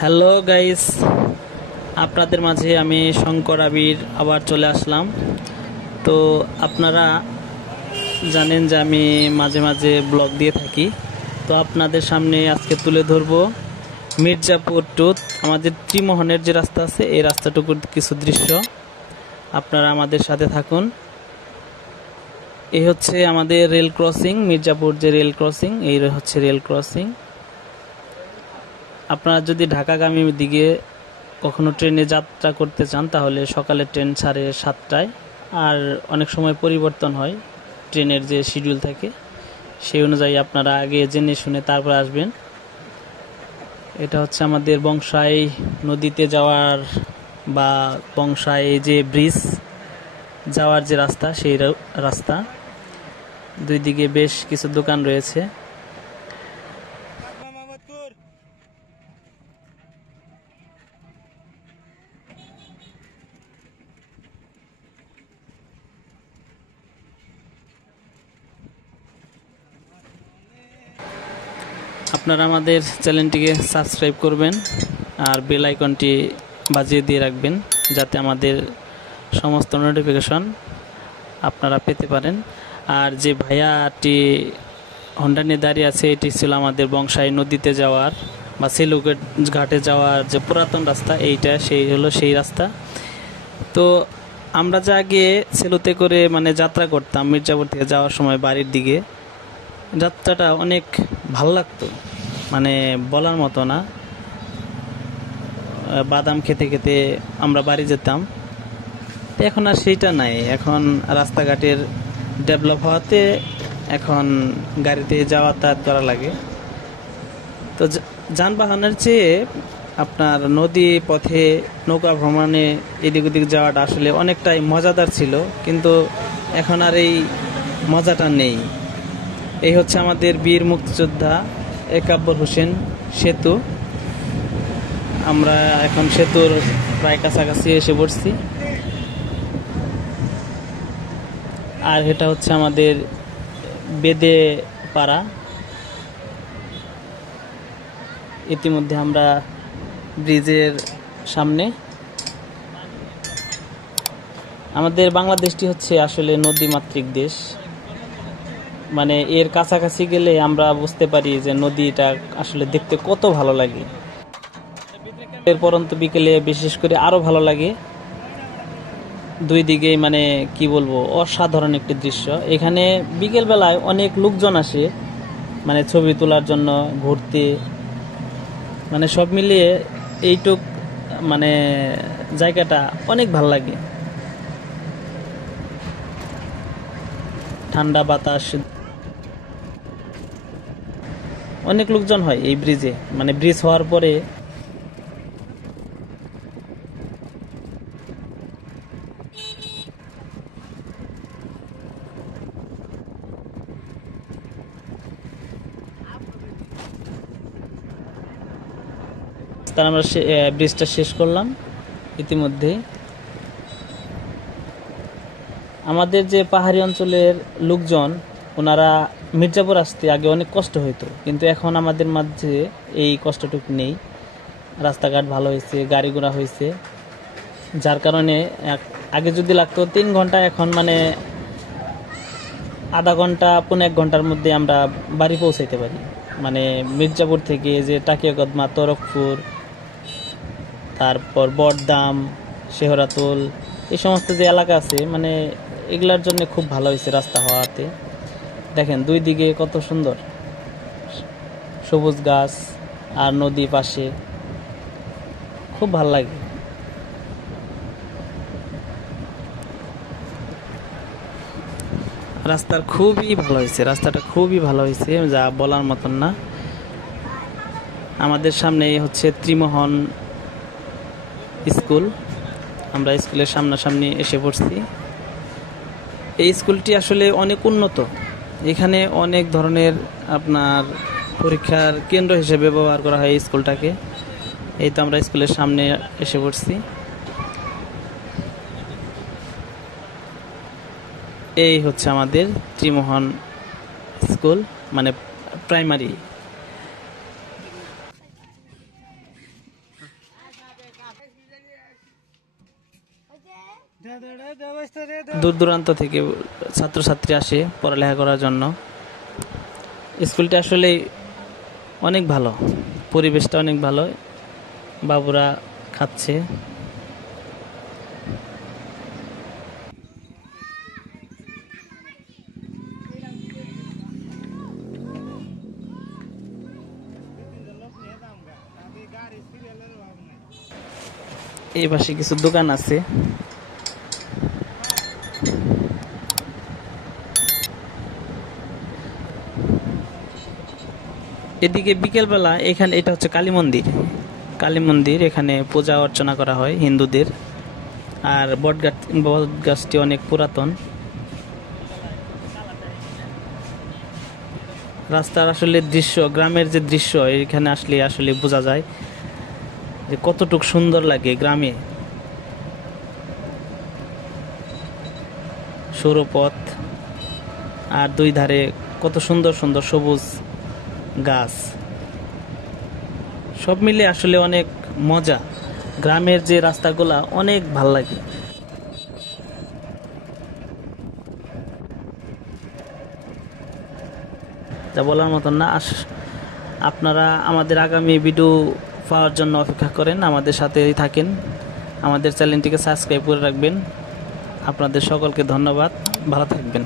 Hello guys, আপনাদের মাঝে আমি শঙ্কর আবির আবার চলে আসলাম। তো আপনারা জানেন যে আমি মাঝে মাঝে ব্লগ দিয়ে থাকি। তো আপনাদের সামনে আজকে তুলে ধরবো মির্জাপুর টু আমাদের ত্রিমোহনের যে রাস্তা আছে এই রাস্তাটুকুর কিছু দৃশ্য। আপনারা আমাদের সাথে থাকুন। এই হচ্ছে আমাদের রেল ক্রসিং, মির্জাপুর যে রেল ক্রসিং, এই হচ্ছে রেল ক্রসিং। আপনারা যদি ঢাকাগামী দিকে কখনো ট্রেনে যাত্রা করতে চান তাহলে সকালে ট্রেন ছাড়ে 7টায়, আর অনেক সময় পরিবর্তন হয় ট্রেনের যে শিডিউল থাকে সেই অনুযায়ী আপনারা আগে জেনে শুনে তারপর আসবেন। এটা হচ্ছে আমাদের বংশাই নদীতে যাওয়ার বা বংশাই যে ব্রিজ যাওয়ার যে রাস্তা, সেই রাস্তা। দুই দিকে বেশ কিছু দোকান রয়েছে। আপনারা আমাদের চ্যানেলটিকে সাবস্ক্রাইব করবেন আর বেল আইকনটি বাজিয়ে দিয়ে রাখবেন যাতে আমাদের সমস্ত নোটিফিকেশন আপনারা পেতে পারেন। আর যে ভাইয়াটি হন্ডা নিয়ে দাঁড়িয়ে আছে, এটি ছিল আমাদের বংশাই নদীতে যাওয়ার বা সেলুগেট ঘাটে যাওয়ার যে পুরাতন রাস্তা, এইটা সেই রাস্তা। তো আমরা যে আগে সেলুতে করে যাত্রা করতাম মির্জাপুর থেকে যাওয়ার সময় বাড়ির দিকে, যাত্রাটা অনেক ভালো লাগতো, বলার মতো না। বাদাম খেতে খেতে আমরা বাড়ি যেতাম। এখন আর সেইটা নাই। এখন রাস্তাঘাটের ডেভেলপ হওয়াতে এখন গাড়িতে যাতায়াত করা লাগে। তো যানবাহনের চেয়ে আপনার নদী পথে নৌকা ভ্রমণে এদিক ওদিক যাওয়াটা আসলে অনেকটাই মজাদার ছিল, কিন্তু এখন আর এই মজাটা নেই। এই হচ্ছে আমাদের বীর মুক্তিযোদ্ধা একাব্বর হোসেন সেতু। আমরা এখন সেতুর প্রায় কাছাকাছি এসে পড়ছি। আর এটা হচ্ছে আমাদের বেদে পাড়া। ইতিমধ্যে আমরা ব্রিজের সামনে। আমাদের বাংলাদেশটি হচ্ছে আসলে নদীমাতৃক দেশ। এর কাছাকাছি গেলে আমরা বুঝতে পারি যে নদীটা আসলে দেখতে কত ভালো লাগে। এর পরন্ত বিকেলে বিশেষ করে আরো ভালো লাগে। দুই দিকে কি বলবো, অসাধারণ একটি দৃশ্য। এখানে বিকেল বেলায় অনেক লোকজন আসে ছবি তোলার জন্য, ঘুরতে, সব মিলিয়ে এইটুক জায়গাটা অনেক ভালো লাগে। ঠান্ডা বাতাস, অনেক লোকজন হয় এই ব্রিজে। ব্রিজ হওয়ার পরে আমরা ব্রিজটা শেষ করলাম। ইতিমধ্যে আমাদের যে পাহাড়ি অঞ্চলের লোকজন, ওনারা মির্জাপুর আসতে আগে অনেক কষ্ট হইতো, কিন্তু এখন আমাদের মাঝে এই কষ্টটুকু নেই। রাস্তাঘাট ভালো হয়েছে, গাড়ি ঘোড়া হয়েছে, যার কারণে আগে যদি লাগতো 3 ঘন্টা, এখন আধা ঘন্টা, 1.5 ঘন্টার মধ্যে আমরা বাড়ি পৌঁছাইতে পারি। মির্জাপুর থেকে যে টাকিয়াকদমা, তরকপুর, তারপর বটদাম, শেহরাতুল, এই সমস্ত যে এলাকা আছে এগুলার জন্য খুব ভালো হয়েছে রাস্তা হওয়াতে। দেখেন দুই দিকে কত সুন্দর সবুজ গাছ আর নদী পাশে, খুব ভালো লাগে। রাস্তাটা খুবই ভালো হয়েছে, যা বলার মতন না। আমাদের সামনে হচ্ছে ত্রিমোহন স্কুল। আমরা স্কুলের সামনাসামনি এসে পড়ছি। এই স্কুলটি আসলে অনেক উন্নত। এখানে অনেক ধরনের আপনার পরীক্ষার কেন্দ্র হিসেবে ব্যবহার করা হয় এই স্কুলটাকে। এই তো আমরা স্কুলের সামনে এসে পড়ছি। এই হচ্ছে আমাদের ত্রিমোহন স্কুল, প্রাইমারি। দূর দূরান্ত থেকে ছাত্রছাত্রী আসে পড়ালেখা করার জন্য। স্কুলটা আসলে অনেক ভালো, পরিবেশটা অনেক ভালো, বাবুরা খাচ্ছে। এই পাশে কিছু দোকান আছে। এদিকে বিকেলবেলা এখানে, এটা হচ্ছে কালী মন্দির। কালী মন্দির, এখানে পূজা অর্চনা করা হয় হিন্দুদের। আর বটগাছটি অনেক পুরাতন। রাস্তার আসলে দৃশ্য, গ্রামের যে দৃশ্য, এখানে আসলে আসলে বোঝা যায় যে কতটুক সুন্দর লাগে গ্রামে। সরু পথ, আর দুই ধারে কত সুন্দর সুন্দর সবুজ গাছ। সব মিলে আসলে অনেক মজা। গ্রামের যে রাস্তাগুলা অনেক ভাল লাগে। যা বলার মতন না। আপনারা আমাদের আগামী ভিডিও পাওয়ার জন্য অপেক্ষা করেন, আমাদের সাথেই থাকেন, আমাদের চ্যানেলটিকে সাবস্ক্রাইব করে রাখবেন। আপনাদের সকলকে ধন্যবাদ, ভালো থাকবেন।